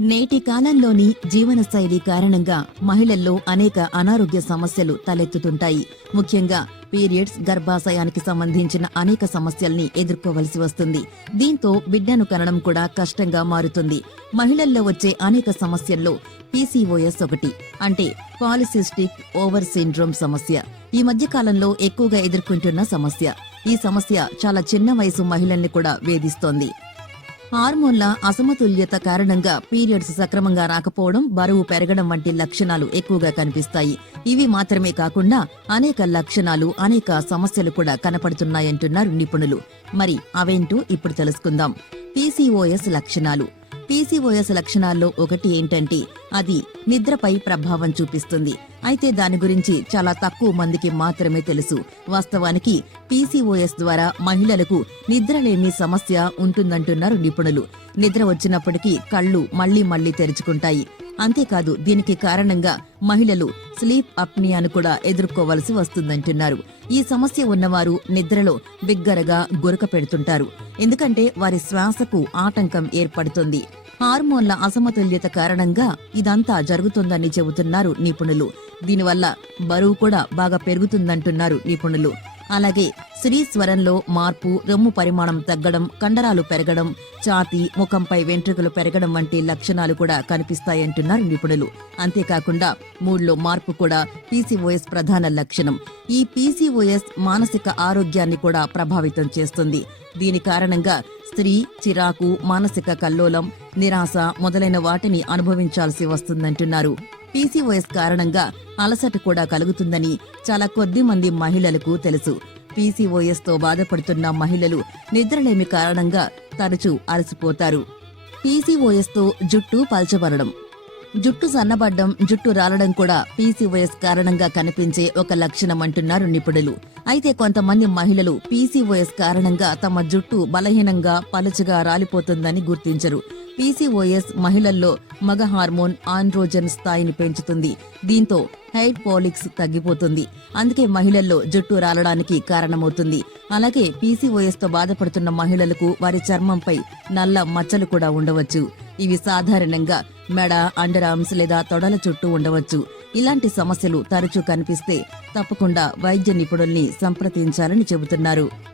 నేటి కాలంలోని జీవనశైలి కారణంగా మహిళల్లో అనేక అనారోగ్య సమస్యలు తలెత్తుతుంటాయి. ముఖ్యంగా పీరియడ్స్ గర్భాశయానికి సంబంధించిన అనేక సమస్యల్ని ఎదుర్కోవలసి వస్తుంది. దీంతో బిడ్డను కనడం కూడా కష్టంగా మారుతుంది. మహిళల్లో వచ్చే అనేక సమస్యల్లో పీసీఓఎస్ ఒకటి అంటే పాలిసిస్టిక్ ఓవర్ సిండ్రోమ్ సమస్య. ఈ మధ్య కాలంలో ఎక్కువగా ఎదుర్కొంటున్న సమస్య. ఈ సమస్య చాలా చిన్న వయసు మహిళల్ని కూడా వేధిస్తోంది. హార్మోన్ల అసమతుల్యత కారణంగా పీరియడ్స్ సక్రమంగా రాకపోవడం బరువు పెరగడం వంటి లక్షణాలు ఎక్కువగా కనిపిస్తాయి. ఇవి మాత్రమే కాకుండా అనేక లక్షణాలు అనేక సమస్యలు కూడా కనపడుతున్నాయంటున్నారు నిపుణులు. మరి అవేంటో ఇప్పుడు తెలుసుకుందాం. పీసీఓఎస్ లక్షణాలు. పీసీఓఎస్ లక్షణాల్లో ఒకటి ఏంటంటే అది నిద్రపై ప్రభావం చూపిస్తుంది. అయితే దాని గురించి చాలా తక్కువ మందికి మాత్రమే తెలుసు. వాస్తవానికి పీసీఓఎస్ ద్వారా మహిళలకు నిద్రలేమి సమస్య ఉంటుందంటున్నారు నిపుణులు. నిద్ర వచ్చినప్పటికీ కళ్ళు మళ్ళీ మళ్ళీ తెరుచుకుంటాయి. అంతేకాదు దీనికి కారణంగా మహిళలు స్లీప్ అప్నియాను కూడా ఎదుర్కోవలసి వస్తుందంటున్నారు. ఈ సమస్య ఉన్నవారు నిద్రలో బిగ్గరగా గురక పెడుతుంటారు. ఎందుకంటే వారి శ్వాసకు ఆటంకం ఏర్పడుతుంది. హార్మోన్ల అసమతుల్యత కారణంగా ఇదంతా జరుగుతుందని చెబుతున్నారు నిపుణులు. దీనివల్ల బరువు కూడా బాగా పెరుగుతుందంటున్నారు నిపుణులు. అలాగే స్త్రీ స్వరంలో మార్పు రొమ్ము పరిమాణం తగ్గడం కండరాలు పెరగడం ఛాతీ ముఖంపై వెంట్రుకలు పెరగడం వంటి లక్షణాలు కూడా కనిపిస్తాయంటున్నారు నిపుణులు. అంతేకాకుండా మూడ్లో మార్పు కూడా పీసీఓఎస్ ప్రధాన లక్షణం. ఈ పీసీఓఎస్ మానసిక ఆరోగ్యాన్ని కూడా ప్రభావితం చేస్తుంది. దీని కారణంగా స్త్రీ చిరాకు మానసిక కల్లోలం నిరాశ మొదలైన వాటిని అనుభవించాల్సి వస్తుందంటున్నారు. పీసీఓఎస్ కారణంగా అలసట కూడా కలుగుతుందని చాలా కొద్ది మంది మహిళలకు తెలుసు. పీసీఓఎస్తో బాధపడుతున్న మహిళలు నిద్రలేమి కారణంగా తరచూ అలసిపోతారు. పీసీఓఎస్తో జుట్టు పల్చబడడం. జుట్టు సన్నబడ్డం జుట్టు రాలడం కూడా పీసీఓఎస్ కారణంగా కనిపించే ఒక లక్షణం అంటున్నారు నిపుణులు. అయితే కొంతమంది మహిళలు పీసీఓఎస్ కారణంగా తమ జుట్టు బలహీనంగా పలుచగా రాలిపోతుందని గుర్తించరు. పీసీఓఎస్ మహిళల్లో మగ హార్మోన్ ఆండ్రోజన్ స్థాయిని పెంచుతుంది. దీంతో హెయిర్ పాలిక్స్ తగ్గిపోతుంది. అందుకే మహిళల్లో జుట్టు రాలడానికి కారణమవుతుంది. అలాగే పీసీఓఎస్తో బాధపడుతున్న మహిళలకు వారి చర్మంపై నల్ల మచ్చలు కూడా ఉండవచ్చు. ఇవి సాధారణంగా మెడ అండర్ ఆర్మ్స్ లేదా తొడల చుట్టూ ఉండవచ్చు. ఇలాంటి సమస్యలు తరచూ కనిపిస్తే తప్పకుండా వైద్య నిపుణుల్ని సంప్రదించాలని చెబుతున్నారు.